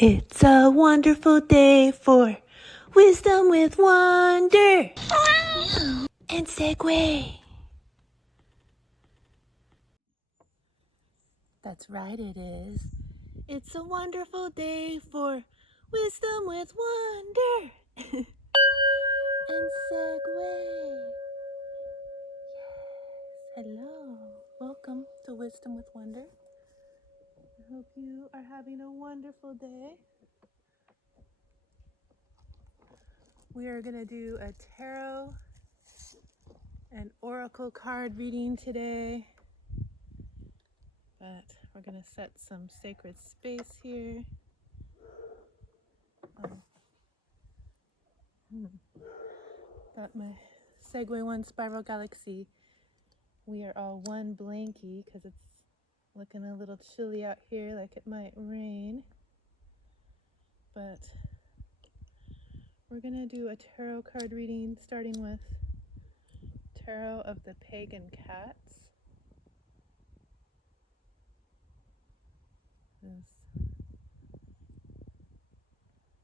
It's a wonderful day for wisdom with wonder and segue. That's right, it is. It's a wonderful day for wisdom with wonder and segue. Yes, hello. Welcome to Wisdom with Wonder. I hope you are having a wonderful day. We are going to do a tarot and oracle card reading today, but we're going to set some sacred space here. Got my Segway 1 Spiral Galaxy. We are all one blankie because it's looking a little chilly out here, like it might rain. But we're going to do a tarot card reading starting with Tarot of the Pagan Cats.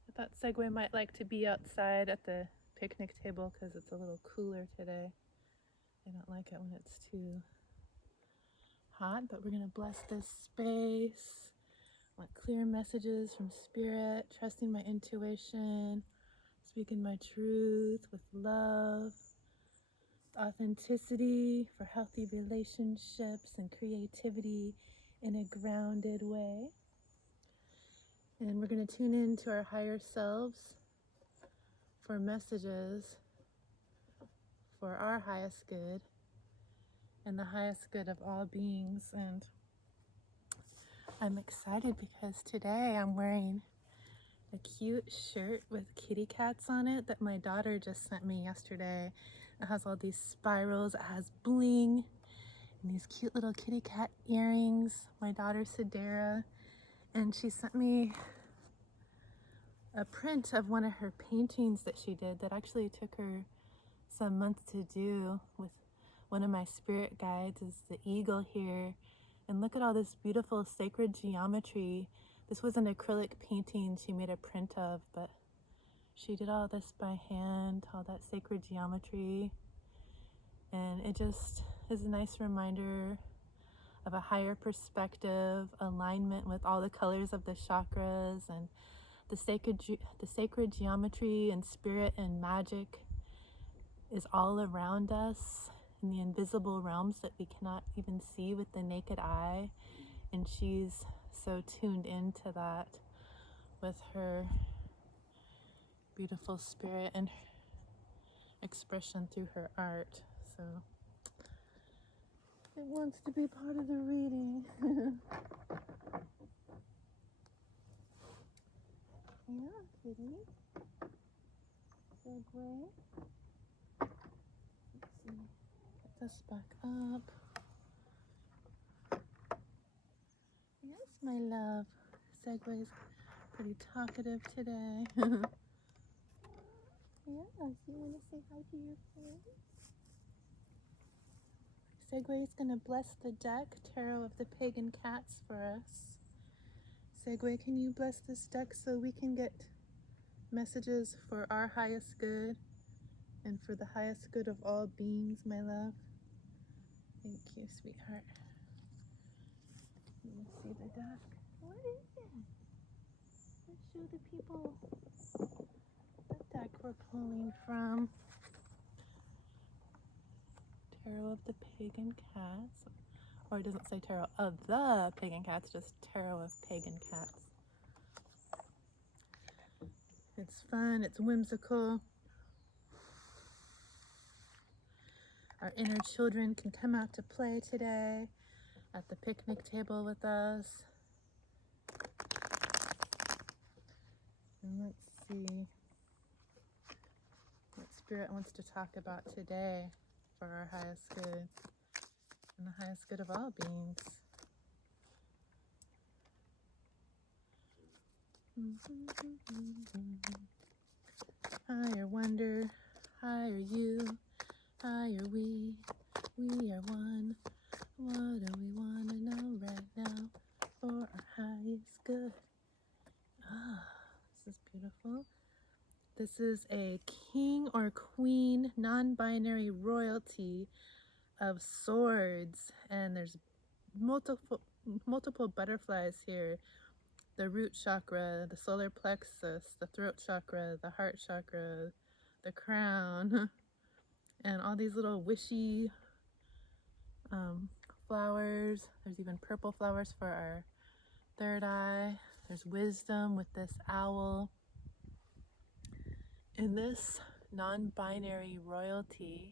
I thought Segway might like to be outside at the picnic table because it's a little cooler today. I don't like it when it's too hot, but we're going to bless this space. I want clear messages from Spirit, trusting my intuition, speaking my truth with love, authenticity for healthy relationships and creativity in a grounded way. And we're going to tune in to our higher selves for messages for our highest good and the highest good of all beings. And I'm excited because today I'm wearing a cute shirt with kitty cats on it that my daughter just sent me yesterday. It has all these spirals, it has bling, and these cute little kitty cat earrings. My daughter Sadara, and she sent me a print of one of her paintings that she did that actually took her some months to do with one of my spirit guides. Is the eagle here, and look at all this beautiful sacred geometry. This was an acrylic painting she made a print of, but she did all this by hand, all that sacred geometry, and it just is a nice reminder of a higher perspective, alignment with all the colors of the chakras, and the sacred geometry and spirit and magic is all around us in the invisible realms that we cannot even see with the naked eye. And she's so tuned into that with her beautiful spirit and expression through her art. So it wants to be part of the reading. Yeah, kitty. Segway. Let's see. Put this back up. Yes, my love. Segway's pretty talkative today. Yes, you want to say hi to your friends? Segway's going to bless the deck, Tarot of the Pagan Cats, for us. Segway, can you bless this deck so we can get messages for our highest good and for the highest good of all beings, my love? Thank you, sweetheart. Let me see the deck. What is it? Let's show the people the deck we're pulling from. Tarot of the Pagan Cats. Or it doesn't say Tarot of the Pagan Cats, just Tarot of Pagan Cats. It's fun, it's whimsical. Our inner children can come out to play today at the picnic table with us. And let's see what Spirit wants to talk about today for our highest good and the highest good of all beings. Higher wonder, higher you, higher we are one. What do we want to know right now for our highest good? This is beautiful. This is a king or queen, non-binary royalty of swords, and there's multiple butterflies here. The root chakra, the solar plexus, the throat chakra, the heart chakra, the crown, and all these little wishy flowers. There's even purple flowers for our third eye. There's wisdom with this owl. And this non-binary royalty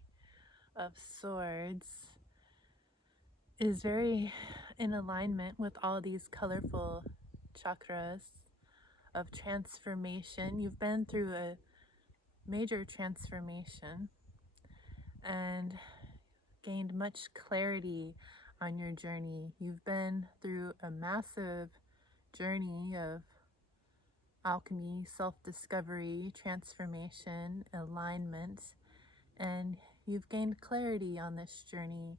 of swords is very in alignment with all these colorful chakras of transformation. You've been through a major transformation and gained much clarity on your journey. You've been through a massive journey of alchemy, self-discovery, transformation, alignment, and you've gained clarity on this journey,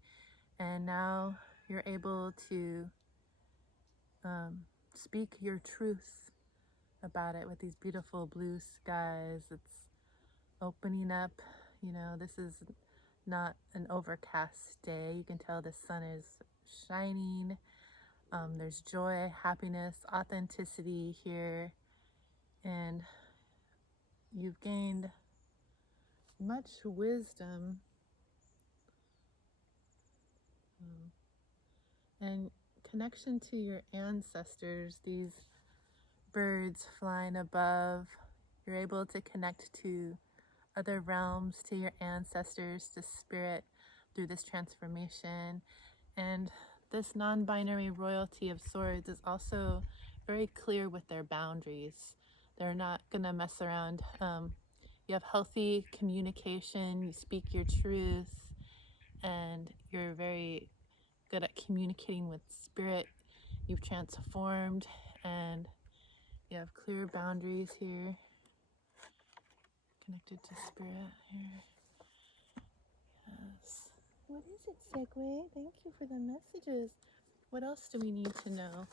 and now you're able to speak your truth about it with these beautiful blue skies. It's opening up. You know, this is not an overcast day. You can tell the sun is shining. There's joy, happiness, authenticity here, and you've gained much wisdom and connection to your ancestors, these birds flying above. You're able to connect to other realms, to your ancestors, to spirit through this transformation. And this non-binary royalty of swords is also very clear with their boundaries. They're not gonna mess around. You have healthy communication, you speak your truth, and you're very good at communicating with spirit. You've transformed, and you have clear boundaries here, connected to spirit here. Yes. What is it, Segway? Thank you for the messages. What else do we need to know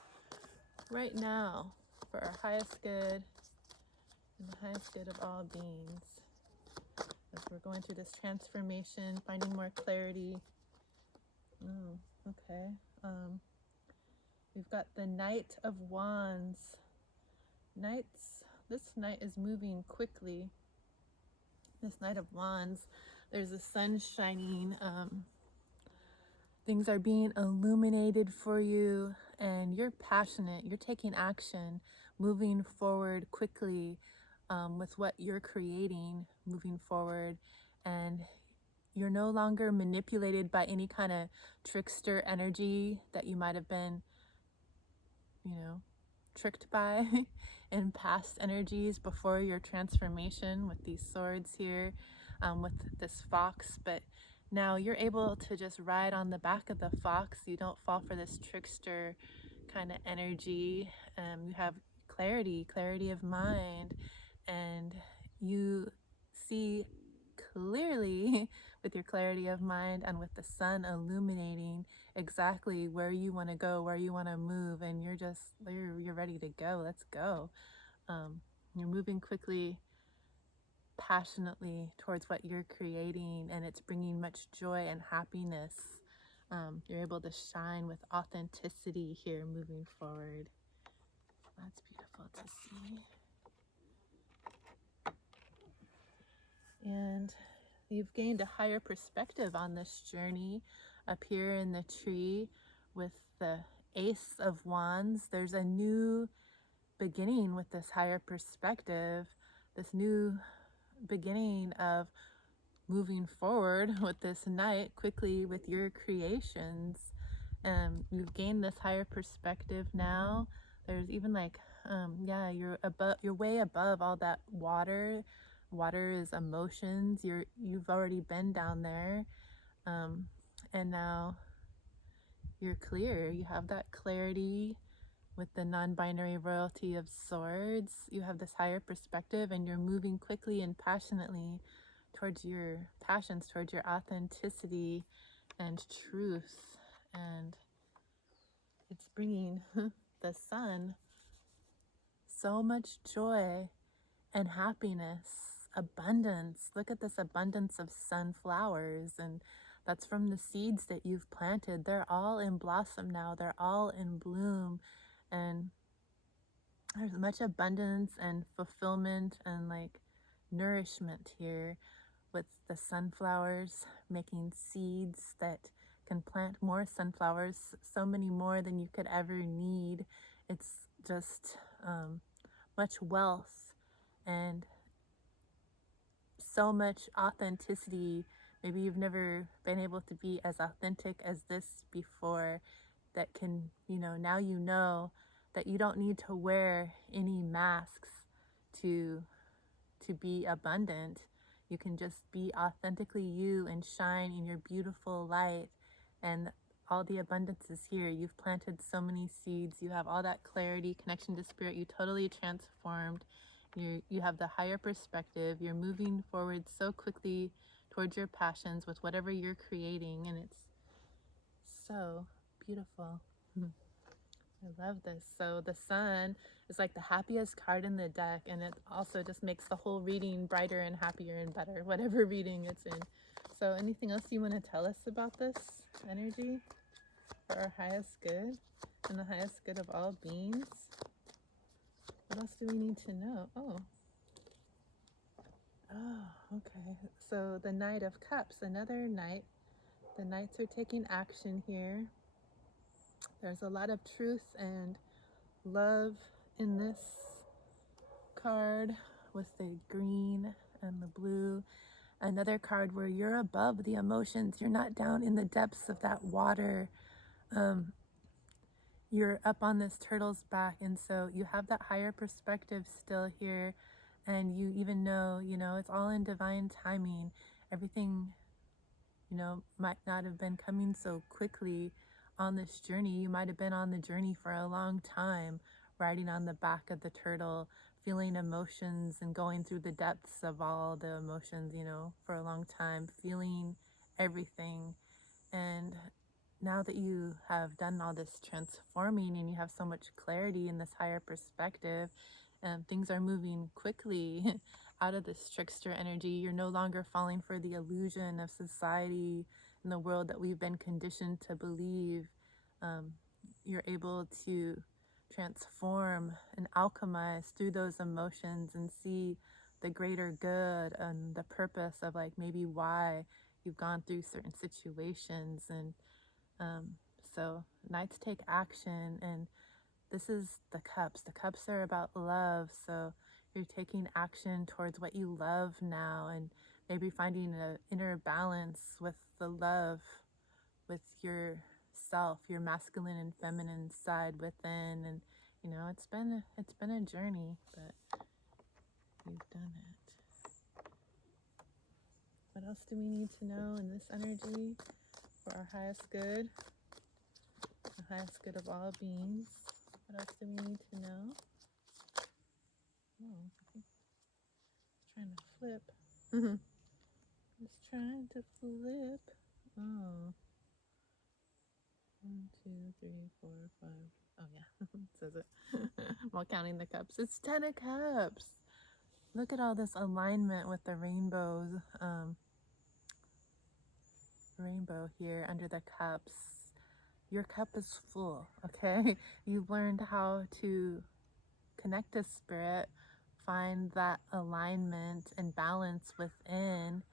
right now for our highest good and the highest good of all beings? As we're going through this transformation, finding more clarity. Oh, okay. We've got the Knight of Wands. This knight is moving quickly. This Knight of Wands, there's the sun shining. Things are being illuminated for you, and you're passionate. You're taking action, moving forward quickly with what you're creating, moving forward, and you're no longer manipulated by any kind of trickster energy that you might have been, tricked by in past energies before your transformation with these swords here, with this fox. But now you're able to just ride on the back of the fox. You don't fall for this trickster kind of energy. You have clarity of mind, and you see clearly with your clarity of mind and with the sun illuminating exactly where you want to go, where you want to move, and you're ready to go. Let's go. You're moving quickly, passionately towards what you're creating, and it's bringing much joy and happiness. You're able to shine with authenticity here moving forward. That's beautiful to see. And you've gained a higher perspective on this journey up here in the tree with the Ace of Wands. There's a new beginning with this higher perspective, this new beginning of moving forward with this knight quickly with your creations. You've gained this higher perspective now. There's even like, you're way above all that water. Water is emotions. You've already been down there, and now you're clear. You have that clarity with the non-binary royalty of swords. You have this higher perspective, and you're moving quickly and passionately towards your passions, towards your authenticity and truth. And it's bringing the sun so much joy and happiness, abundance. Look at this abundance of sunflowers, and that's from the seeds that you've planted. They're all in blossom now, they're all in bloom, and there's much abundance and fulfillment and like nourishment here with the sunflowers, making seeds that can plant more sunflowers, so many more than you could ever need. It's just much wealth and so much authenticity. Maybe you've never been able to be as authentic as this before, that can, now you know that you don't need to wear any masks to be abundant. You can just be authentically you and shine in your beautiful light, and all the abundance is here. You've planted so many seeds. You have all that clarity, connection to spirit. You totally transformed. You have the higher perspective. You're moving forward so quickly towards your passions with whatever you're creating, and it's so beautiful. I love this. So the sun is like the happiest card in the deck, and it also just makes the whole reading brighter and happier and better, whatever reading it's in. So anything else you want to tell us about this energy for our highest good and the highest good of all beings? What else do we need to know? Oh, okay. So the Knight of Cups, another knight. The knights are taking action here. There's a lot of truth and love in this card with the green and the blue. Another card where you're above the emotions. You're not down in the depths of that water. You're up on this turtle's back, and so you have that higher perspective still here, and you even know, it's all in divine timing. Everything, might not have been coming so quickly on this journey. You might have been on the journey for a long time, riding on the back of the turtle, feeling emotions and going through the depths of all the emotions, for a long time, feeling everything. And now that you have done all this transforming and you have so much clarity in this higher perspective, things are moving quickly out of this trickster energy. You're no longer falling for the illusion of society and the world that we've been conditioned to believe. You're able to transform and alchemize through those emotions and see the greater good and the purpose of like maybe why you've gone through certain situations. And so knights take action, and this is the cups. The cups are about love. So you're taking action towards what you love now, and maybe finding an inner balance with the love, with yourself, your masculine and feminine side within. And it's been a journey, but you've done it. What else do we need to know in this energy for our highest good, the highest good of all beings? What else do we need to know? Oh, I think it's trying to flip. It's trying to flip. Oh. 1, 2, 3, 4, 5. Oh yeah, it says it while counting the cups. It's 10 of Cups. Look at all this alignment with the rainbow here under the cups. Your cup is full, okay? You've learned how to connect to spirit, find that alignment and balance within,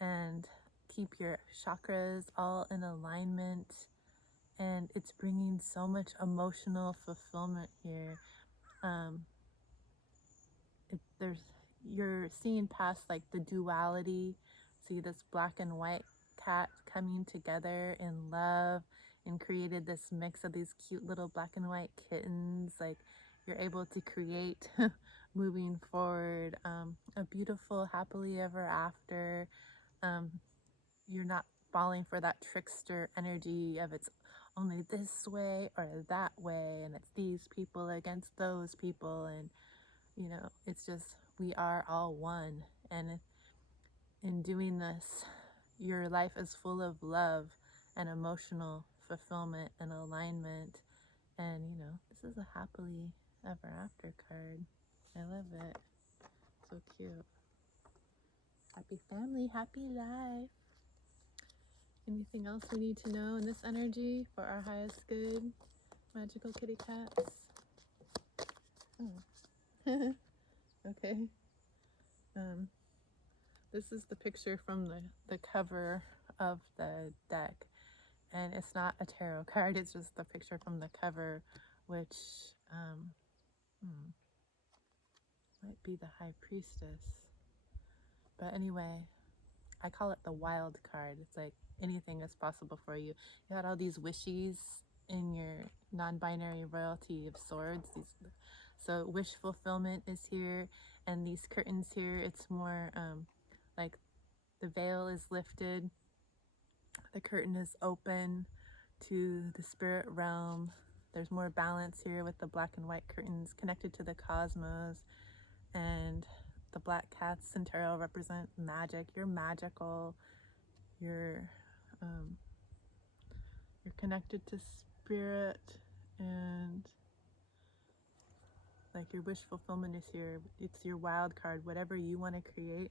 and keep your chakras all in alignment. And it's bringing so much emotional fulfillment here. You're seeing past like the duality. See this black and white cat coming together in love and created this mix of these cute little black and white kittens. Like you're able to create moving forward a beautiful happily ever after. You're not falling for that trickster energy of it's only this way or that way, and it's these people against those people, and it's just we are all one. And in doing this, your life is full of love and emotional fulfillment and alignment. And this is a happily ever after card. I love it. So cute. Happy family, happy life. Anything else we need to know in this energy for our highest good, magical kitty cats? Oh. Okay. This is the picture from the cover of the deck. And it's not a tarot card, it's just the picture from the cover, which might be the High Priestess. But anyway, I call it the wild card. It's like anything is possible for you. You had all these wishes in your non-binary royalty of swords. So wish fulfillment is here, and these curtains here, it's more like the veil is lifted, the curtain is open to the spirit realm. There's more balance here with the black and white curtains connected to the cosmos, and the black cats in tarot represent magic. You're magical. You're connected to spirit, and like your wish fulfillment is here. It's your wild card. Whatever you want to create,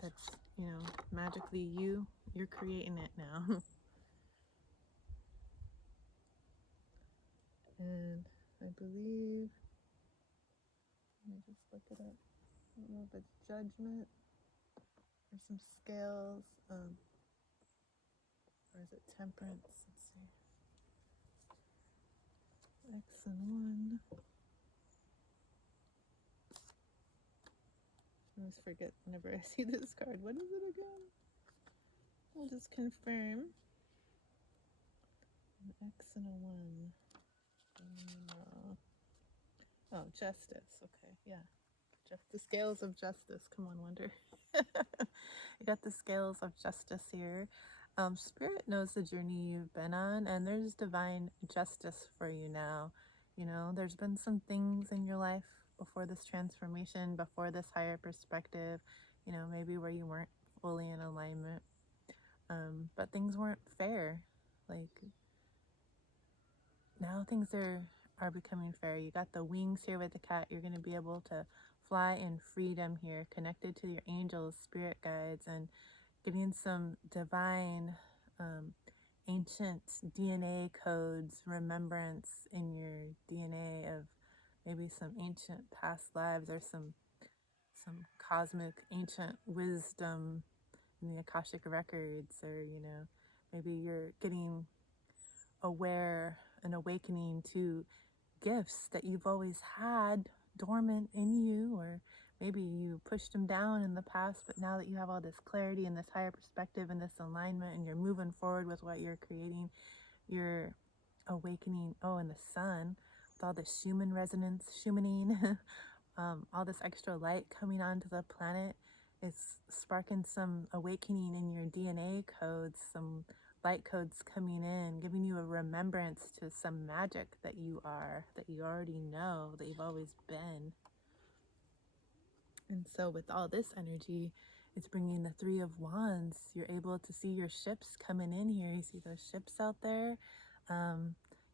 that's, you know, magically you're creating it now. And I believe, let me just look it up. I don't know if it's judgment or some scales, or is it temperance? Let's see. X and 1. I always forget whenever I see this card. What is it again? I'll just confirm. An X and a 1. Oh, justice. Okay, yeah. The scales of justice. Come on, Wonder. You got the scales of justice here. Spirit knows the journey you've been on, and there's divine justice for you now. You know, there's been some things in your life before this transformation, before this higher perspective, you know, maybe where you weren't fully in alignment, but things weren't fair. Like, now things are becoming fair. You got the wings here with the cat. You're going to be able to fly in freedom here, connected to your angels, spirit guides, and getting some divine ancient DNA codes, remembrance in your DNA of maybe some ancient past lives, or some cosmic ancient wisdom in the Akashic records, or, you know, maybe you're getting aware and awakening to gifts that you've always had dormant in you, or maybe you pushed them down in the past, but now that you have all this clarity and this higher perspective and this alignment, and you're moving forward with what you're creating, you're awakening. Oh, and the sun, with all this Schumann resonance, Schumanning, all this extra light coming onto the planet, it's sparking some awakening in your DNA codes, some light codes coming in, giving you a remembrance to some magic that you are, that you already know, that you've always been. And so with all this energy, it's bringing the 3 of Wands. You're able to see your ships coming in here. You see those ships out there?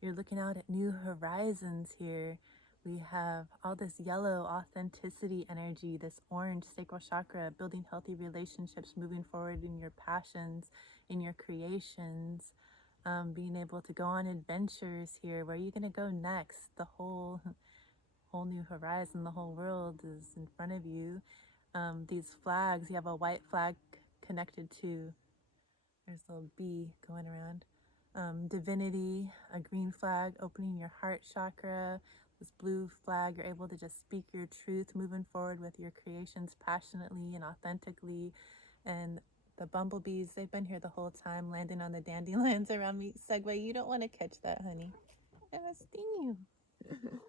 You're looking out at new horizons here. We have all this yellow authenticity energy, this orange sacral chakra, building healthy relationships, moving forward in your passions, in your creations, being able to go on adventures here. Where are you going to go next? The whole new horizon, the whole world is in front of you. These flags, you have a white flag connected to, there's a little bee going around. Divinity, a green flag opening your heart chakra, this blue flag, you're able to just speak your truth, moving forward with your creations passionately and authentically. And the bumblebees, they've been here the whole time, landing on the dandelions around me. Segway, you don't want to catch that, honey. I'm gonna sting you.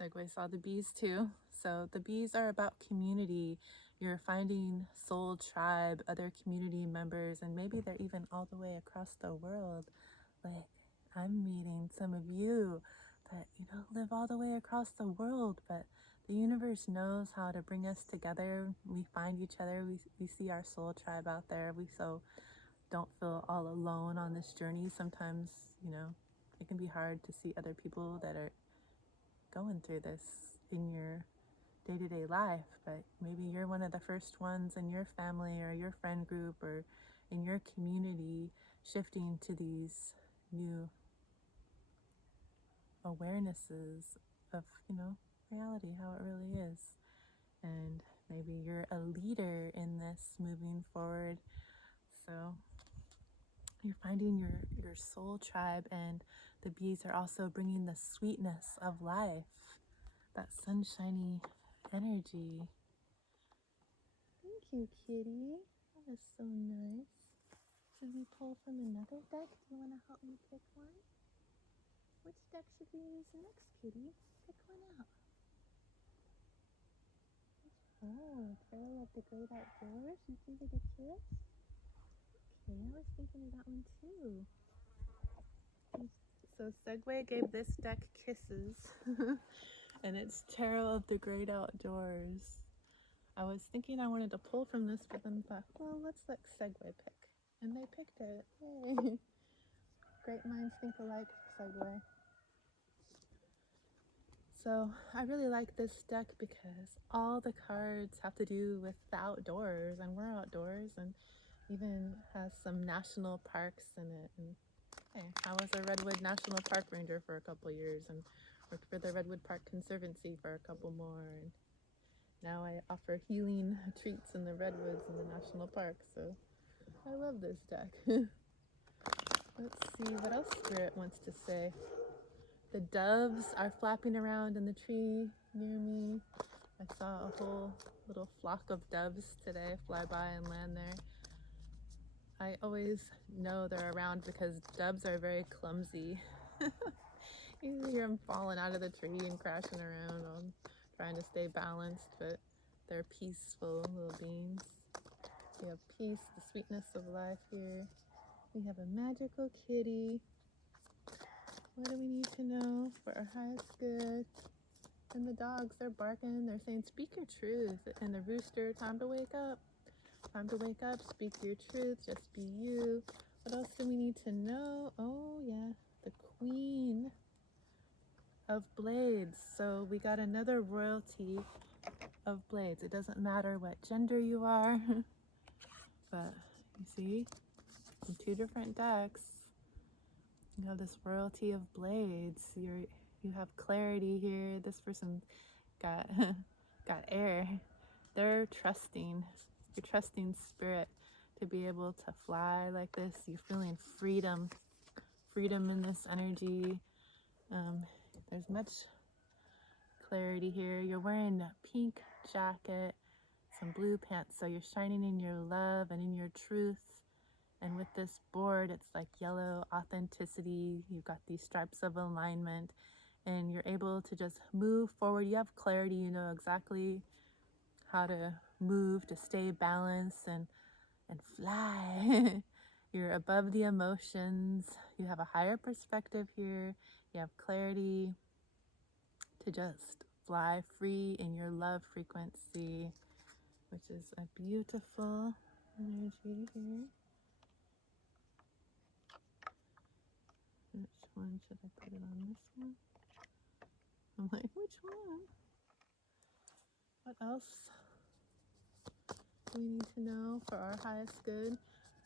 Segway saw the bees too. So the bees are about community. You're finding soul tribe, other community members, and maybe they're even all the way across the world. Like, I'm meeting some of you that, you know, live all the way across the world, but the universe knows how to bring us together. We find each other. We see our soul tribe out there. We so don't feel all alone on this journey. Sometimes, you know, it can be hard to see other people that are going through this in your day-to-day life, but maybe you're one of the first ones in your family or your friend group or in your community shifting to these new awarenesses of, reality, how it really is. And maybe you're a leader in this moving forward. So you're finding your soul tribe, and the bees are also bringing the sweetness of life, that sunshiny energy. Thank you, kitty. That is so nice. Should we pull from another deck? Do you want to help me pick one? Which deck should we use next, kitty? Pick one out. Oh, Tarot of the Great Outdoors. You give it a kiss? Okay, I was thinking of that one too. So Segway gave this deck kisses, and it's Tarot of the Great Outdoors. I was thinking I wanted to pull from this, but then thought, well, let's let Segway pick. And they picked it. Yay! Great minds think alike, Segway. So I really like this deck because all the cards have to do with the outdoors, and we're outdoors, and even has some national parks in it. And hey, I was a Redwood National Park Ranger for a couple years and worked for the Redwood Park Conservancy for a couple more. And now I offer healing treats in the redwoods in the national park. So I love this deck. Let's see what else Spirit wants to say. The doves are flapping around in the tree near me. I saw a whole little flock of doves today fly by and land there. I always know they're around because doves are very clumsy. You hear them falling out of the tree and crashing around on trying to stay balanced, but they're peaceful little beings. We have peace, the sweetness of life here. We have a magical kitty. What do we need to know for our highest good? And the dogs, they're barking. They're saying, speak your truth. And the rooster, time to wake up. Time to wake up, speak your truth, just be you. What else do we need to know? Oh, yeah, the Queen of Blades. So we got another royalty of blades. It doesn't matter what gender you are. But you see, in two different decks, you have this royalty of blades. You have clarity here. This person got got air. They're trusting. You're trusting Spirit to be able to fly like this. You're feeling freedom in this energy. There's much clarity here. You're wearing a pink jacket, some blue pants, so you're shining in your love and in your truth. And with this board, it's like yellow authenticity. You've got these stripes of alignment, and you're able to just move forward. You have clarity. You know exactly how to move to stay balanced and fly. You're above the emotions. You have a higher perspective here. You have clarity to just fly free in your love frequency, which is a beautiful energy here. Which one should I put it on? This one? I'm like, which one? What else do we need to know for our highest good?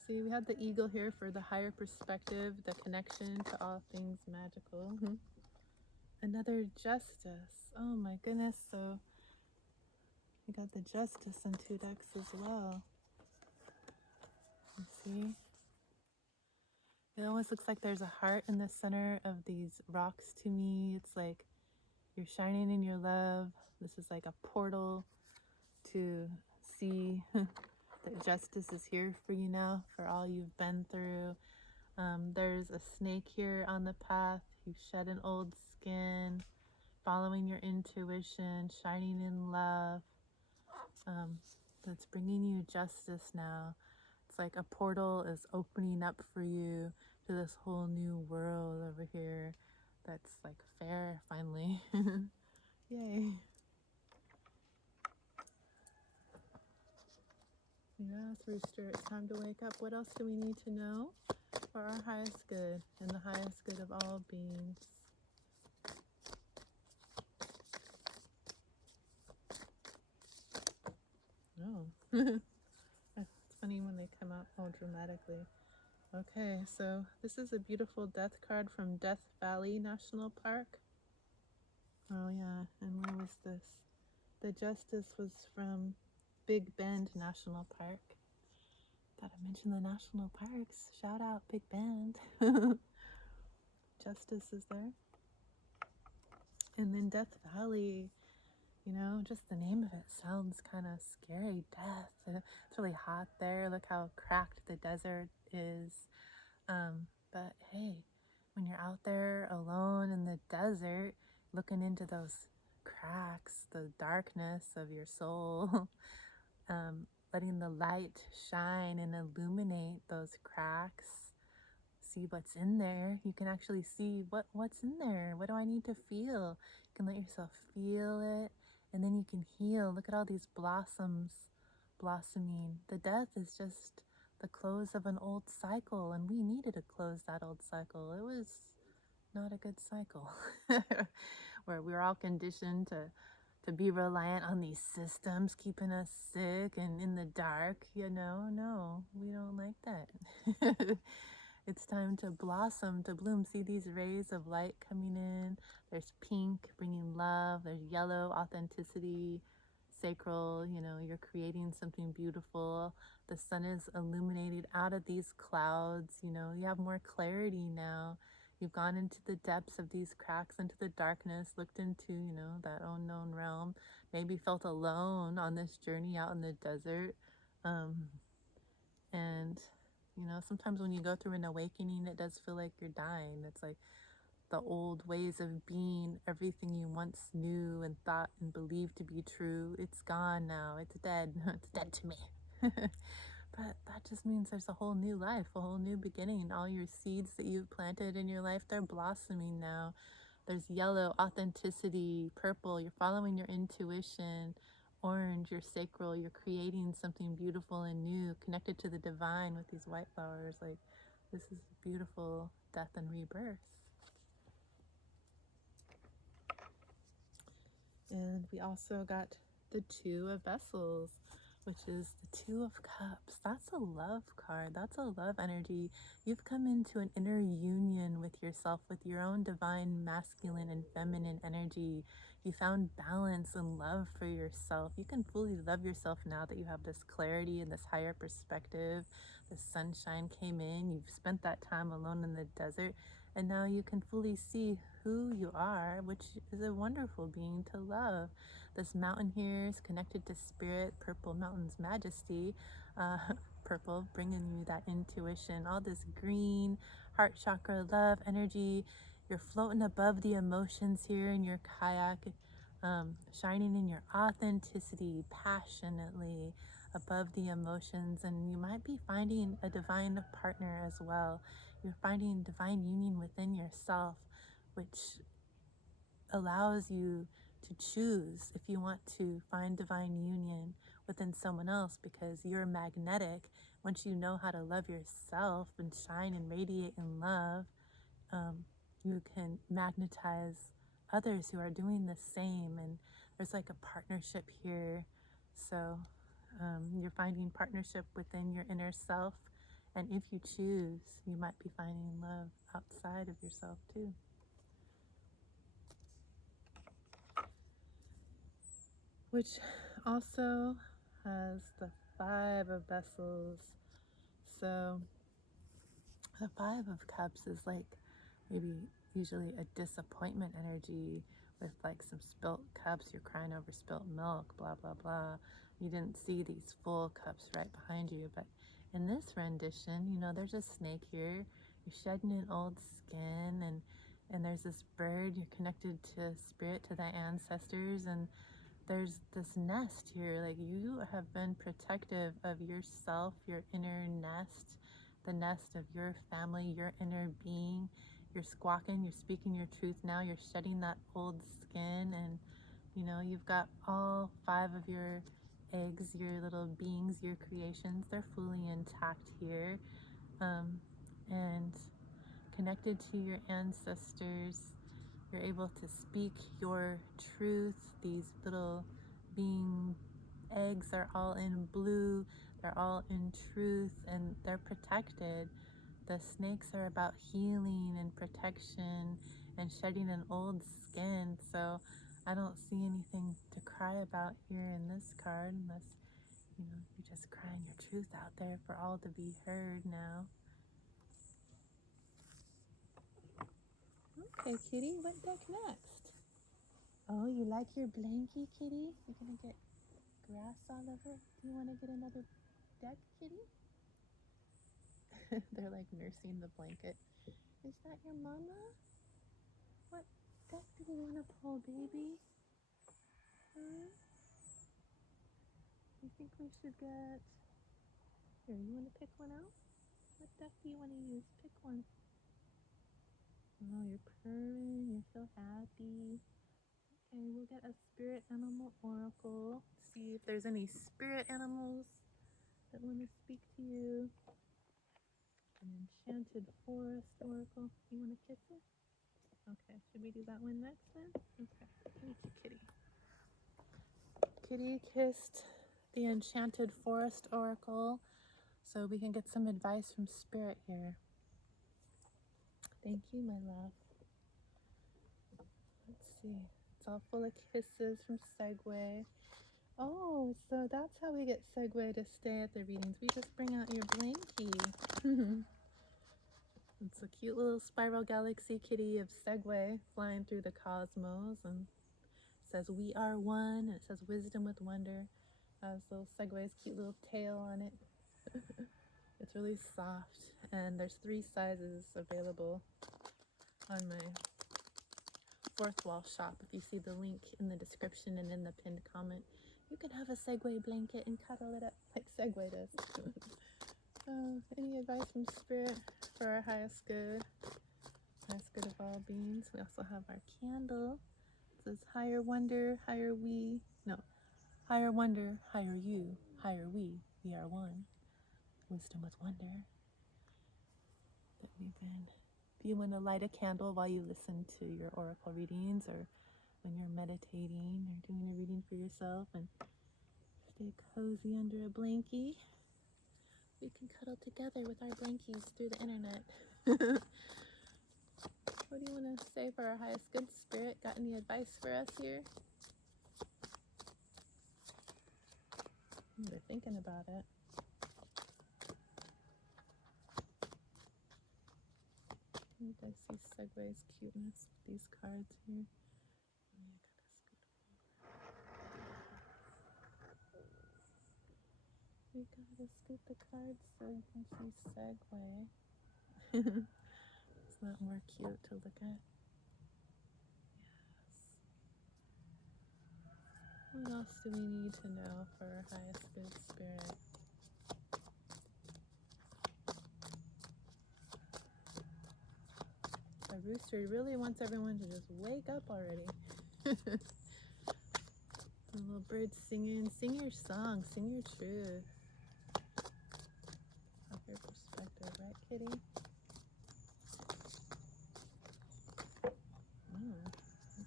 See, we have the eagle here for the higher perspective, the connection to all things magical. Another justice. Oh my goodness. So we got the justice in two decks as well. You see? It almost looks like there's a heart in the center of these rocks to me. It's like you're shining in your love. This is like a portal to see that justice is here for you now, for all you've been through. There's a snake here on the path. You've shed an old skin, following your intuition, shining in love. That's bringing you justice now. It's like a portal is opening up for you to this whole new world over here that's like fair finally. Yay. Yes, Rooster, it's time to wake up. What else do we need to know for our highest good and the highest good of all beings? It's funny when they come out all dramatically. Okay, so this is a beautiful death card from Death Valley National Park. Oh yeah, and where was this? The Justice was from Big Bend National Park. Gotta mention the national parks. Shout out Big Bend. Justice is there. And then Death Valley, just the name of it sounds kind of scary. Death. It's really hot there. Look how cracked the desert is. But hey, when you're out there alone in the desert, looking into those cracks, the darkness of your soul, letting the light shine and illuminate those cracks, see what's in there. You can actually see what's in there. What do I need to feel? You can let yourself feel it, and then you can heal. Look at all these blossoms blossoming. The death is just the close of an old cycle, and we needed to close that old cycle. It was not a good cycle where we were all conditioned to be reliant on these systems keeping us sick and in the dark. No, we don't like that. It's time to blossom, to bloom. See these rays of light coming in. There's pink, bringing love. There's yellow, authenticity, sacral. You're creating something beautiful. The sun is illuminated out of these clouds. You have more clarity now. You've gone into the depths of these cracks, into the darkness, looked into, that unknown realm. Maybe felt alone on this journey out in the desert. And sometimes when you go through an awakening, it does feel like you're dying. It's like the old ways of being, everything you once knew and thought and believed to be true, it's gone now. It's dead. It's dead to me. But that just means there's a whole new life, a whole new beginning. All your seeds that you've planted in your life, they're blossoming now. There's yellow, authenticity, purple, you're following your intuition, orange, your sacral, you're creating something beautiful and new, connected to the divine with these white flowers. Like, this is beautiful death and rebirth. And we also got the Two of Vessels, which is the Two of Cups. That's a love card. That's a love energy. You've come into an inner union with yourself, with your own divine masculine and feminine energy. You found balance and love for yourself. You can fully love yourself now that you have this clarity and this higher perspective. The sunshine came in. You've spent that time alone in the desert. And now you can fully see who you are, which is a wonderful being to love. This mountain here is connected to spirit, purple, mountain's majesty. Purple, bringing you that intuition. All this green, heart chakra, love, energy. You're floating above the emotions here in your kayak, shining in your authenticity, passionately above the emotions. And you might be finding a divine partner as well. You're finding divine union within yourself, which allows you to choose if you want to find divine union within someone else, because you're magnetic. Once you know how to love yourself and shine and radiate in love, you can magnetize others who are doing the same. And there's like a partnership here. So you're finding partnership within your inner self. And if you choose, you might be finding love outside of yourself too. Which also has the Five of Vessels. So the Five of Cups is like maybe usually a disappointment energy with like some spilt cups. You're crying over spilt milk, blah, blah, blah. You didn't see these full cups right behind you. But in this rendition, there's a snake here. You're shedding an old skin, and there's this bird. You're connected to spirit, to the ancestors, and there's this nest here. Like, you have been protective of yourself, your inner nest, the nest of your family, your inner being. You're squawking, you're speaking your truth now, you're shedding that old skin, and you've got all five of your eggs, your little beings, your creations, they're fully intact here, and connected to your ancestors. You're able to speak your truth. These little being eggs are all in blue, they're all in truth, and they're protected. The snakes are about healing and protection and shedding an old skin. So I don't see anything to cry about here in this card, unless, you know, you're just crying your truth out there for all to be heard now. Okay, kitty, what deck next? Oh, you like your blankie, kitty? You're gonna get grass all over. Do you want to get another deck, kitty? They're like nursing the blanket. Is that your mama? What deck do we want to pull, baby? You think we should get... Here, you want to pick one out? What deck do you want to use? Pick one. Oh, you're purring. You're so happy. Okay, we'll get a spirit animal oracle. See if there's any spirit animals that want to speak to you. An enchanted forest oracle. You want to kiss it? Okay, should we do that one next then? Okay, thank you, kitty. Kitty kissed the enchanted forest oracle so we can get some advice from spirit here. Thank you, my love. Let's see. It's all full of kisses from Segway. Oh, so that's how we get Segway to stay at the readings. We just bring out your blankie. It's a cute little spiral galaxy kitty of Segway flying through the cosmos, and it says we are one, and it says wisdom with wonder. Has little Segway's cute little tail on it. It's really soft, and there's 3 sizes available on my fourth wall shop. If you see the link in the description and in the pinned comment, you can have a Segway blanket and cuddle it up like Segway does. Any advice from spirit for our highest good of all beings? We also have our candle. It says higher wonder, higher we. No, higher wonder, higher you, higher we are one. Wisdom with wonder. That we've been. If you want to light a candle while you listen to your oracle readings, or when you're meditating or doing a reading for yourself, and stay cozy under a blankie, we can cuddle together with our blankies through the internet. What do you want to say for our highest good, spirit? Got any advice for us here? They're thinking about it. You guys see Segway's cuteness with these cards here. We gotta scoot the cards so you can see Segway. It's not more cute to look at. Yes. What else do we need to know for our highest good spirit? The rooster really wants everyone to just wake up already. The little birds singing. Sing your song. Sing your truth. Have your perspective, right, kitty?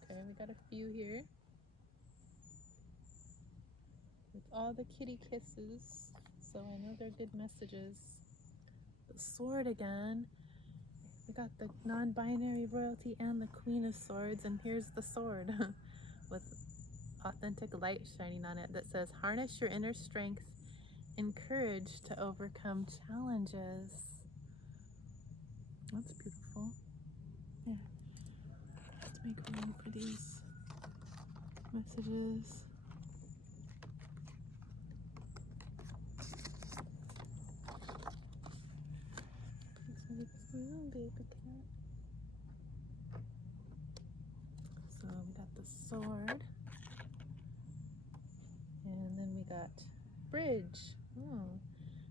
Okay, we got a few here. With all the kitty kisses, so I know they're good messages. The sword again. We got the non-binary royalty and the Queen of Swords, and here's the sword with authentic light shining on it that says, harness your inner strength and courage to overcome challenges. That's beautiful. Yeah. Let's make room for these messages. Let's make room, baby cat. So we got the sword. And then we got bridge.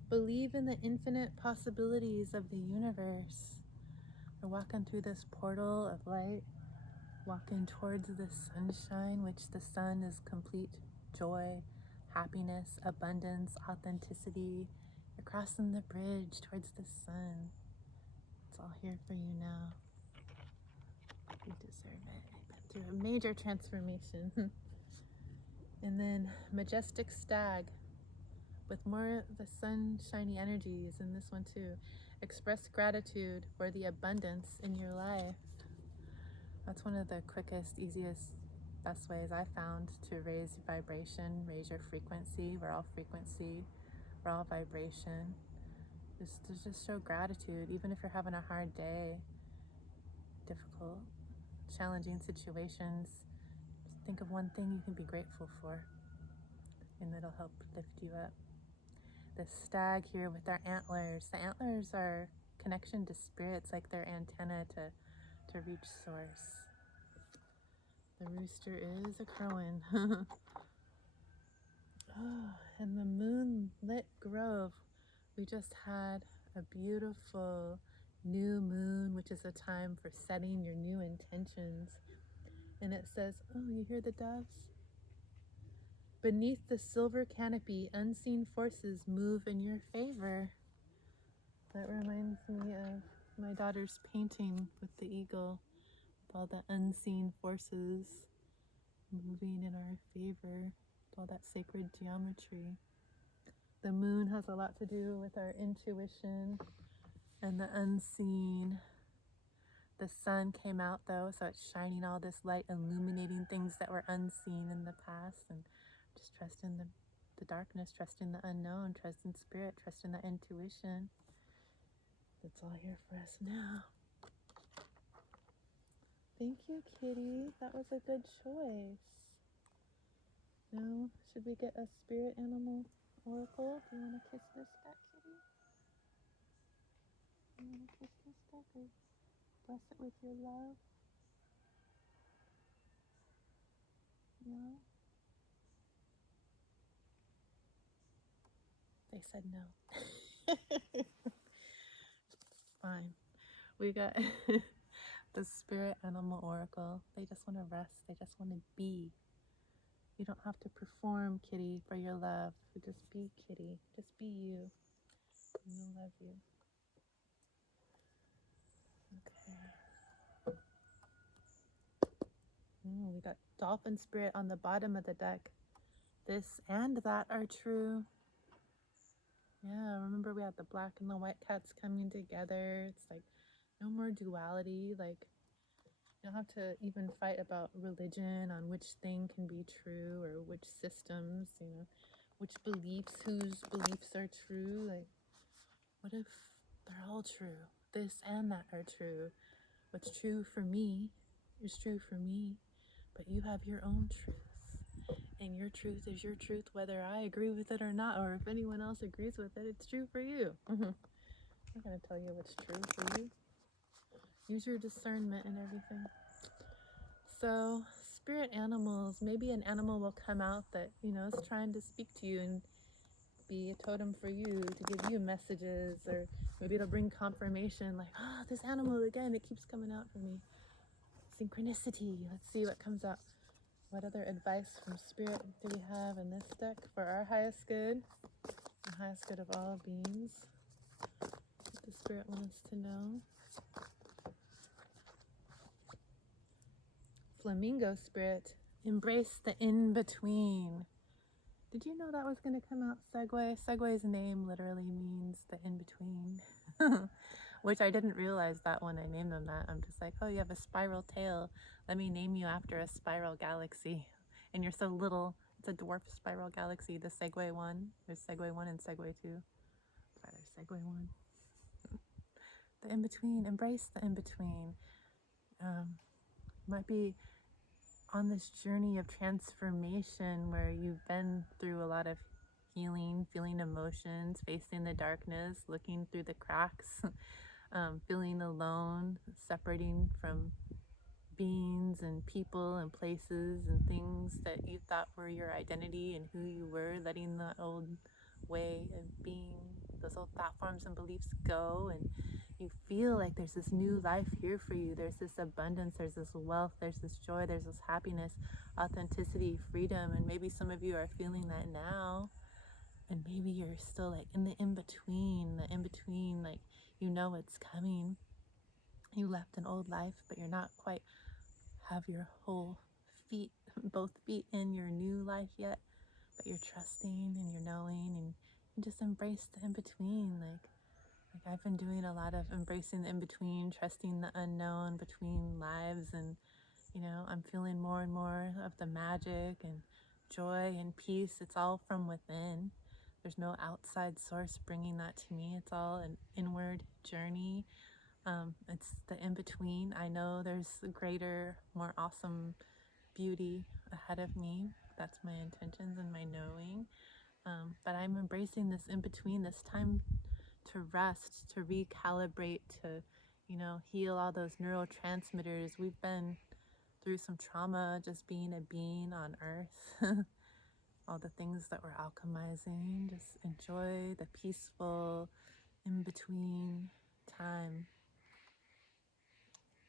Believe in the infinite possibilities of the universe. We're walking through this portal of light, walking towards the sunshine, which the sun is complete joy, happiness, abundance, authenticity. You're crossing the bridge towards the sun. It's all here for you now. You deserve it. You've been through a major transformation. And then majestic stag with more of the sunshiny energies in this one too. Express gratitude for the abundance in your life. That's one of the quickest, easiest, best ways I found to raise vibration, raise your frequency. We're all frequency, we're all vibration. Just to just show gratitude, even if you're having a hard day, difficult, challenging situations. Just think of one thing you can be grateful for, and it'll help lift you up. The stag here with their antlers. The antlers are connection to spirits, like their antenna to reach source. The rooster is a crowing. Oh, and the moonlit grove. We just had a beautiful new moon, which is a time for setting your new intentions. And it says, oh, you hear the doves? Beneath the silver canopy, unseen forces move in your favor. That reminds me of my daughter's painting with the eagle, with all the unseen forces moving in our favor, with all that sacred geometry. The moon has a lot to do with our intuition and the unseen. The sun came out though, so it's shining all this light, illuminating things that were unseen in the past. And just trust in the darkness, trust in the unknown, trust in spirit, trust in the intuition. That's all here for us now. Thank you, kitty. That was a good choice. Now, should we get a spirit animal oracle? Do you want to kiss this duck, kitty? Do you want to kiss this duck or bless it with your love? No? They said no. Fine. We got the spirit animal oracle. They just want to rest. They just want to be. You don't have to perform, kitty, for your love. So just be, kitty. Just be you. And we'll love you. Okay. We got dolphin spirit on the bottom of the deck. This and that are true. Yeah, remember we had the black and the white cats coming together. It's like no more duality. Like you don't have to even fight about religion on which thing can be true or which systems, which beliefs, whose beliefs are true. Like, what if they're all true? This and that are true. What's true for me is true for me, but you have your own truth. And your truth is your truth, whether I agree with it or not, or if anyone else agrees with it, it's true for you. I'm not going to tell you what's true for you. Use your discernment and everything. So, spirit animals, maybe an animal will come out that, is trying to speak to you and be a totem for you, to give you messages, or maybe it'll bring confirmation, like, this animal again, it keeps coming out for me. Synchronicity. Let's see what comes out. What other advice from spirit do we have in this deck for our highest good, the highest good of all beings? What the spirit wants us to know. Flamingo spirit, embrace the in-between. Did you know that was going to come out, Segway? Segway's name literally means the in-between, which I didn't realize that when I named them that. I'm just like, oh, you have a spiral tail. Let me name you after a spiral galaxy. And you're so little. It's a dwarf spiral galaxy, the Segway 1. There's Segway 1 and Segway 2. Sorry, there's Segway 1. The in-between, embrace the in-between. Might be on this journey of transformation where you've been through a lot of healing, feeling emotions, facing the darkness, looking through the cracks, feeling alone, separating from beings and people and places and things that you thought were your identity and who you were, letting the old way of being, those old thought forms and beliefs go, and you feel like there's this new life here for you. There's this abundance, there's this wealth, there's this joy, there's this happiness, authenticity, freedom. And maybe some of you are feeling that now, and maybe you're still like in the in-between, like it's coming. You left an old life, but you're not quite have your whole feet both be in your new life yet, but you're trusting and you're knowing, and you just embrace the in-between. Like I've been doing a lot of embracing the in-between, trusting the unknown between lives, and I'm feeling more and more of the magic and joy and peace. It's all from within. There's no outside source bringing that to me. It's all an inward journey. It's the in-between. I know there's a greater, more awesome beauty ahead of me. That's my intentions and my knowing. But I'm embracing this in-between, this time to rest, to recalibrate, to, heal all those neurotransmitters. We've been through some trauma just being a being on earth. All the things that we're alchemizing. Just enjoy the peaceful in-between time.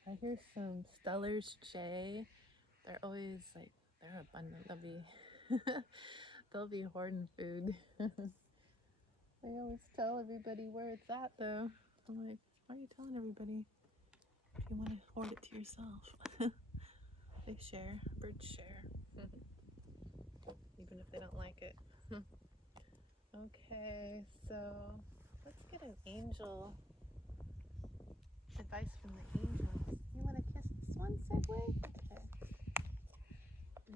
I hear some Stellar's J. They're always like, they're abundant. They'll be hoarding food. They always tell everybody where it's at though. I'm like, why are you telling everybody if you want to hoard it to yourself? They share, birds share. Even if they don't like it. Okay, so let's get an angel. Advice from the angels. You want to kiss this one, Segway? Okay.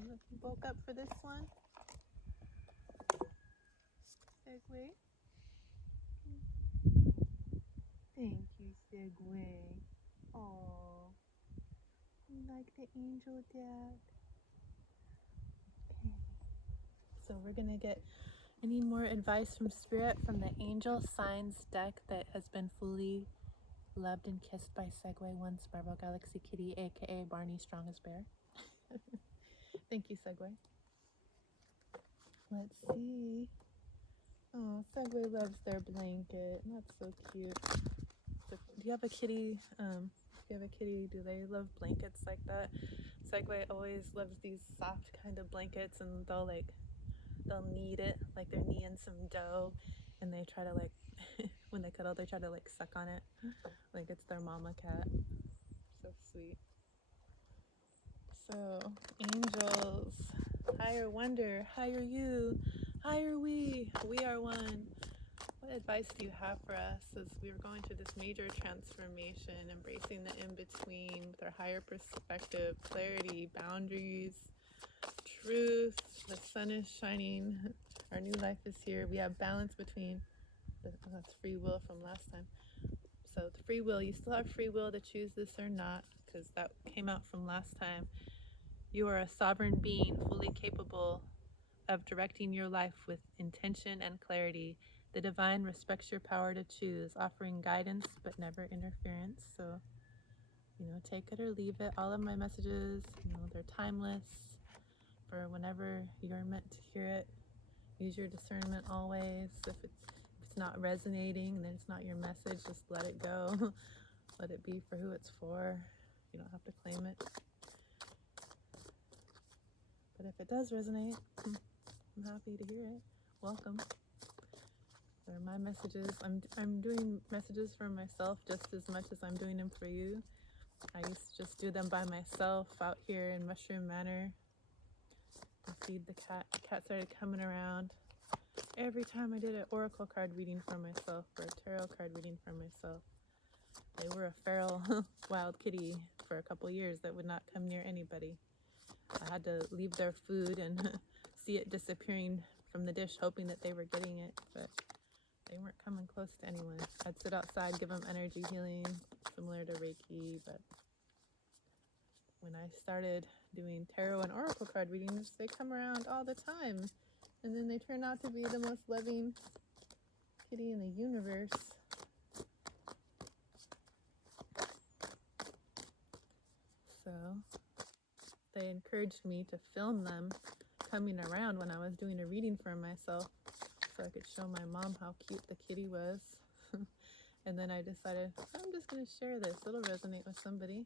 You woke up for this one? Segway? Thank you, Segway. Oh, you like the angel, Dad? Okay. So we're going to get, I need more advice from Spirit from the Angel Signs deck that has been fully loved and kissed by Segway, one Spiral Galaxy Kitty, aka Barney Strongest Bear. Thank you, Segway. Let's see. Oh, Segway loves their blanket. That's so cute. So, do you have a kitty? Do they love blankets like that? Segway always loves these soft kind of blankets, and they'll knead it, like they're kneading some dough, and they try to when they cuddle, they try to suck on it, like it's their mama cat. So sweet. So, angels, higher wonder, higher you, higher we are one. What advice do you have for us as we are going through this major transformation, embracing the in-between with our higher perspective, clarity, boundaries, truth? The sun is shining. Our new life is here. We have balance between, that's free will from last time. So the free will, you still have free will to choose this or not, because that came out from last time. You are a sovereign being, fully capable of directing your life with intention and clarity. The divine respects your power to choose, offering guidance but never interference. So, take it or leave it. All of my messages, they're timeless for whenever you're meant to hear it. Use your discernment always. If it's not resonating, then it's not your message. Just let it go. Let it be for who it's for. You don't have to claim it. But if it does resonate, I'm happy to hear it. Welcome. They're my messages. I'm doing messages for myself just as much as I'm doing them for you. I used to just do them by myself out here in Mushroom Manor. I feed the cat. The cat started coming around. Every time I did an oracle card reading for myself or a tarot card reading for myself, they were a feral wild kitty for a couple years that would not come near anybody. I had to leave their food and see it disappearing from the dish, hoping that they were getting it, but they weren't coming close to anyone. I'd sit outside, give them energy healing, similar to Reiki, but when I started doing tarot and oracle card readings, they come around all the time, and then they turn out to be the most loving kitty in the universe. So they encouraged me to film them coming around when I was doing a reading for myself, so I could show my mom how cute the kitty was. And then I decided, I'm just going to share this. It'll resonate with somebody.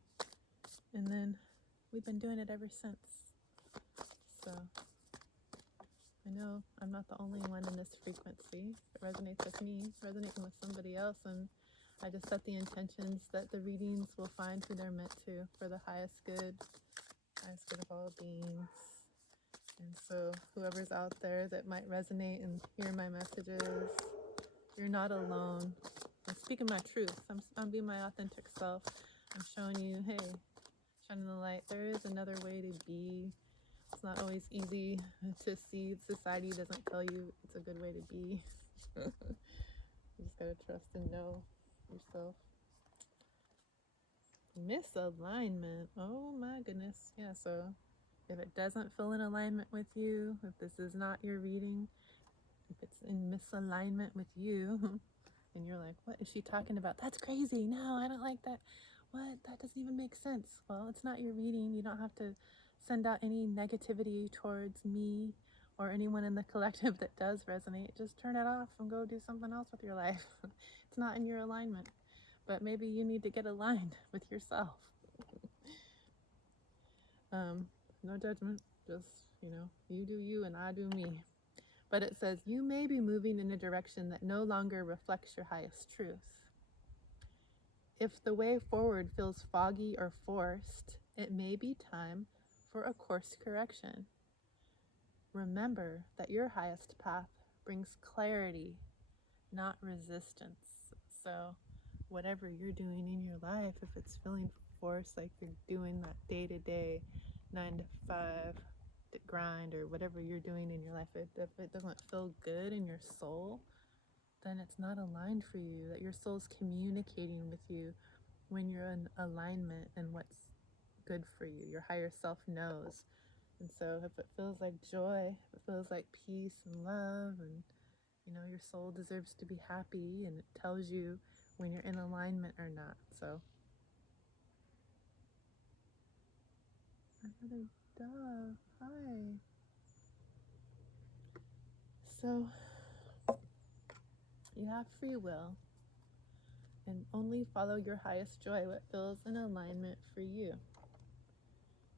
And then we've been doing it ever since. So I know I'm not the only one in this frequency. It resonates with me, it's resonating with somebody else. And I just set the intentions that the readings will find who they're meant to for the highest good of all beings. And so whoever's out there that might resonate and hear my messages, you're not alone. I'm speaking my truth. I'm being my authentic self. I'm showing you, hey, shining the light. There is another way to be. It's not always easy to see. Society doesn't tell you it's a good way to be. You just gotta trust and know yourself. Misalignment. Oh my goodness. Yeah, so if it doesn't feel in alignment with you, if this is not your reading, if it's in misalignment with you, and you're like, what is she talking about? That's crazy. No, I don't like that. What? That doesn't even make sense. Well, it's not your reading. You don't have to send out any negativity towards me or anyone in the collective that does resonate. Just turn it off and go do something else with your life. It's not in your alignment. But maybe you need to get aligned with yourself. No judgment. Just, you do you and I do me. But it says, you may be moving in a direction that no longer reflects your highest truth. If the way forward feels foggy or forced, it may be time for a course correction. Remember that your highest path brings clarity, not resistance. So whatever you're doing in your life, if it's feeling forced, like you're doing that day-to-day 9 to 5 grind or whatever you're doing in your life, if it doesn't feel good in your soul, then it's not aligned for you. That your soul's communicating with you when you're in alignment and what's good for you. Your higher self knows. And so if it feels like joy, if it feels like peace and love, and your soul deserves to be happy, and it tells you when you're in alignment or not. So another dove. Hi. So you have free will, and only follow your highest joy, what feels in alignment for you.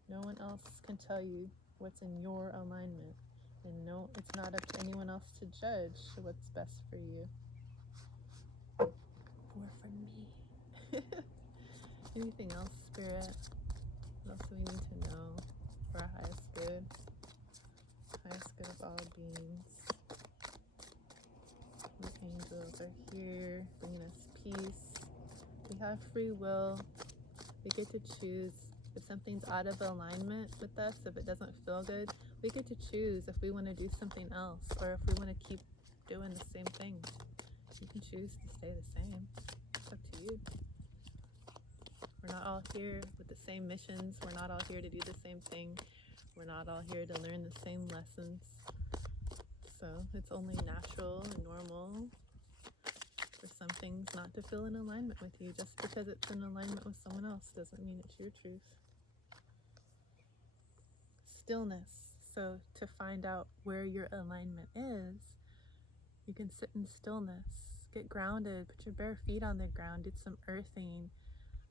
No one else can tell you what's in your alignment, and no, it's not up to anyone else to judge what's best for you or for me. Anything else, Spirit? What else do we need to know for our highest good of all beings? The angels are here bringing us peace. We have free will. We get to choose. If something's out of alignment with us, if it doesn't feel good, we get to choose if we want to do something else, or if we want to keep doing the same thing. You can choose to stay the same. It's up to you. We're not all here with the same missions. We're not all here to do the same thing. We're not all here to learn the same lessons. So it's only natural and normal for some things not to feel in alignment with you. Just because it's in alignment with someone else doesn't mean it's your truth. Stillness. So to find out where your alignment is, you can sit in stillness, get grounded, put your bare feet on the ground, do some earthing.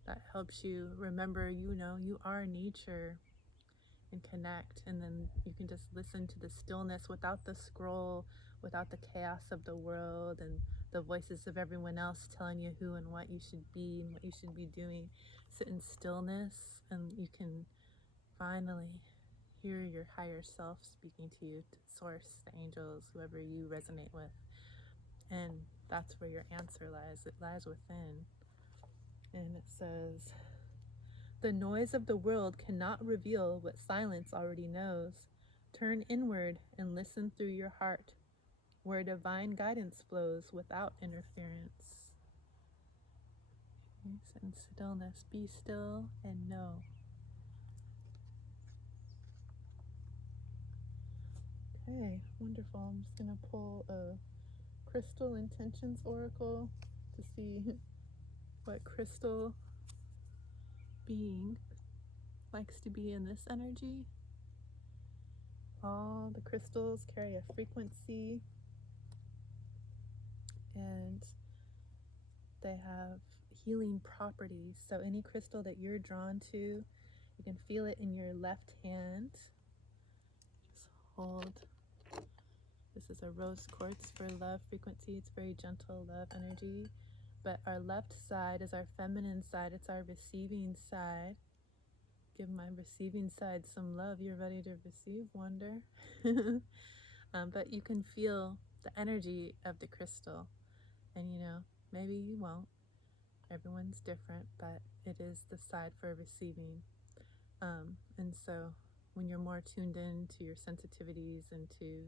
That helps you remember, you are nature, and connect. And then you can just listen to the stillness without the scroll, without the chaos of the world and the voices of everyone else telling you who and what you should be and what you should be doing. Sit in stillness, and you can finally hear your higher self speaking to you, to source, the angels, whoever you resonate with. And that's where your answer lies. It lies within. And it says, the noise of the world cannot reveal what silence already knows. Turn inward and listen through your heart, where divine guidance flows without interference. Sit in stillness. Be still and know. Okay, wonderful. I'm just going to pull a Crystal Intentions Oracle to see what crystal being likes to be in this energy. All the crystals carry a frequency, and they have healing properties. So any crystal that you're drawn to, you can feel it in your left hand. Just hold. This is a rose quartz for love frequency. It's very gentle love energy. But our left side is our feminine side. It's our receiving side. give my receiving side some love. You're ready to receive wonder. But you can feel the energy of the crystal. And maybe you won't. Everyone's different, but it is the side for receiving. And so when you're more tuned in to your sensitivities and to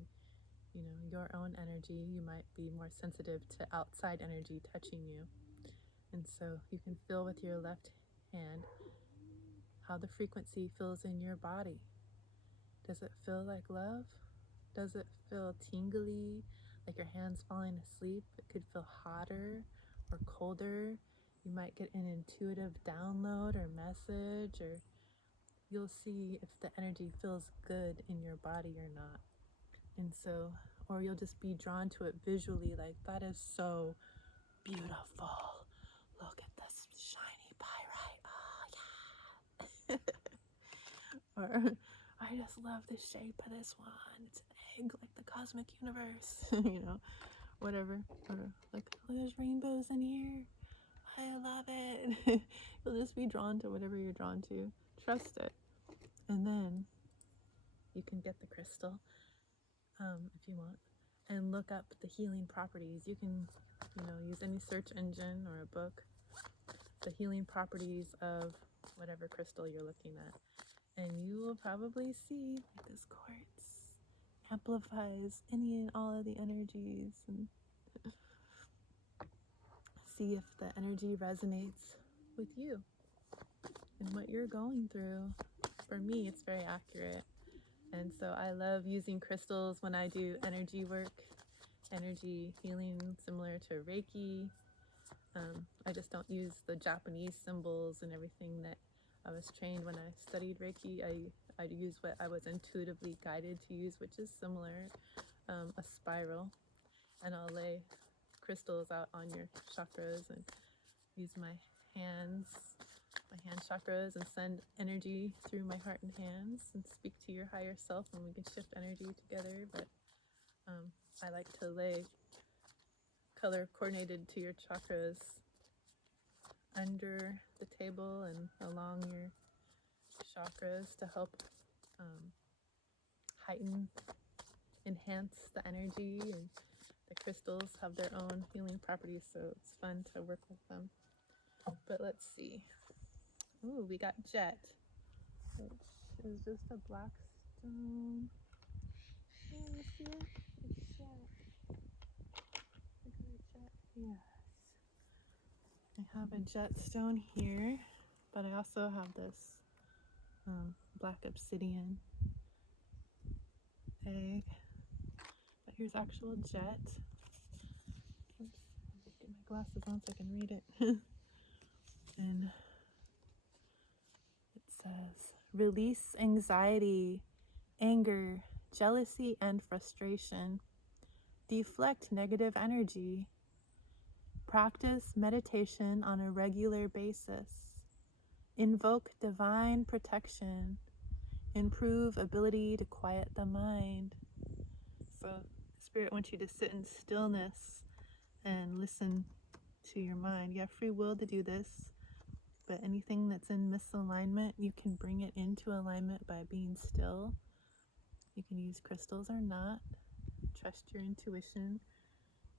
your own energy, you might be more sensitive to outside energy touching you. And so you can feel with your left hand how the frequency feels in your body. Does it feel like love? Does it feel tingly, like your hand's falling asleep? It could feel hotter or colder. You might get an intuitive download or message, or you'll see if the energy feels good in your body or not. And so, or you'll just be drawn to it visually, like, that is so beautiful. Look at this shiny pyrite. Oh, yeah. Or, I just love the shape of this one. It's an egg like the cosmic universe. Whatever. Or like, oh, there's rainbows in here. I love it. You'll just be drawn to whatever you're drawn to. Trust it. And then you can get the crystal if you want, and look up the healing properties. You can, use any search engine or a book, the healing properties of whatever crystal you're looking at. And you will probably see that this quartz amplifies any and all of the energies, and see if the energy resonates with you and what you're going through. For me, it's very accurate. And so I love using crystals when I do energy work, energy healing, similar to Reiki. I just don't use the Japanese symbols and everything that I was trained when I studied Reiki. I use what I was intuitively guided to use, which is similar, a spiral. And I'll lay crystals out on your chakras and use my hand chakras, and send energy through my heart and hands and speak to your higher self, and we can shift energy together. But I like to lay color coordinated to your chakras under the table and along your chakras to help heighten, enhance the energy. And the crystals have their own healing properties, so it's fun to work with them. But let's see. Ooh, we got Jet, which is just a black stone. Oh, you see it? It's Jet. Look at Jet. Yes. I have a Jet stone here, but I also have this black obsidian egg. But here's actual Jet. Oops, get my glasses on so I can read it. And it says, release anxiety, anger, jealousy, and frustration. Deflect negative energy. Practice meditation on a regular basis. Invoke divine protection. Improve ability to quiet the mind. So Spirit wants you to sit in stillness and listen to your mind. You have free will to do this, but anything that's in misalignment, you can bring it into alignment by being still. You can use crystals or not. Trust your intuition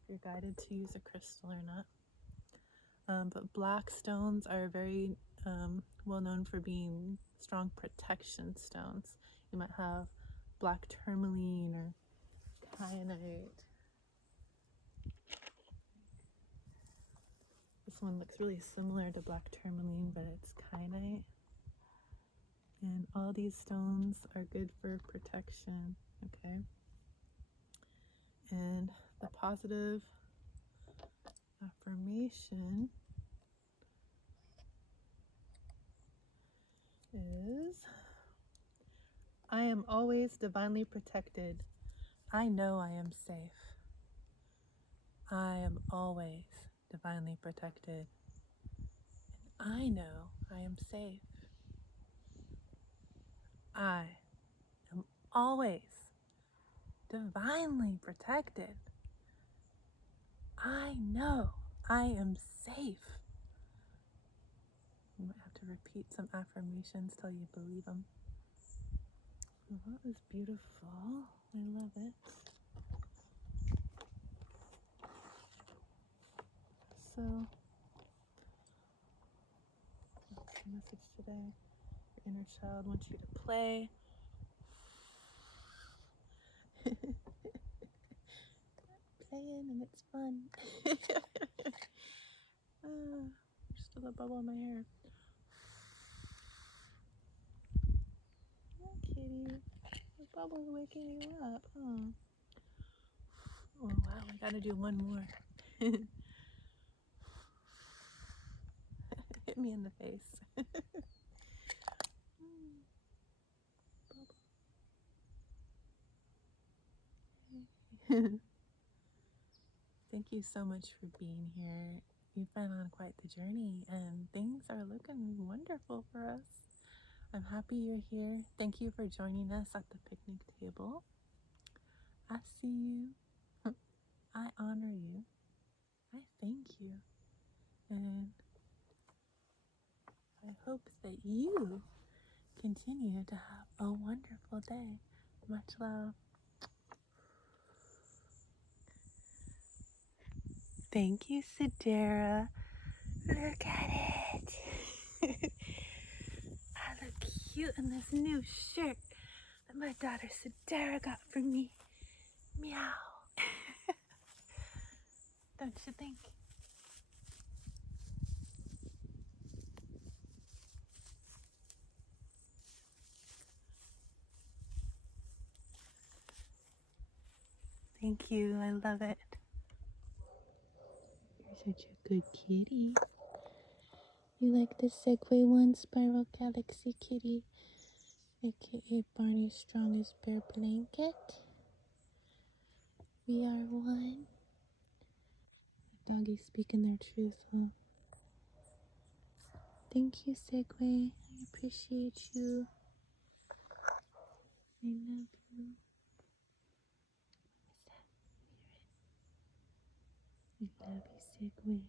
if you're guided to use a crystal or not. But black stones are very well known for being strong protection stones. You might have black tourmaline or kyanite. This one looks really similar to black tourmaline, but it's kyanite. And all these stones are good for protection, okay? And the positive affirmation is, I am always divinely protected. I know I am safe. I am always divinely protected. And I know I am safe. I am always divinely protected. I know I am safe. You might have to repeat some affirmations till you believe them. Oh, that was beautiful. I love it. So, what's the message today? Your inner child wants you to play. Playing and it's fun. Still a bubble in my hair. Oh, kitty. The bubble's waking you up, huh? Oh, wow. I gotta do one more. Hit me in the face. Thank you so much for being here. You've been on quite the journey, and things are looking wonderful for us. I'm happy you're here. Thank you for joining us at the picnic table. I see you. I honor you. I thank you. And I hope that you continue to have a wonderful day. Much love. Thank you, Sadara. Look at it. I look cute in this new shirt that my daughter Sadara got for me. Meow. Don't you think? Thank you. I love it. You're such a good kitty. You like the Segway One Spiral Galaxy kitty, aka Barney's strongest bear blanket? We are one. The doggies speaking their truth, huh? Thank you, Segway. I appreciate you. I love you. What was that? I love you, Segway.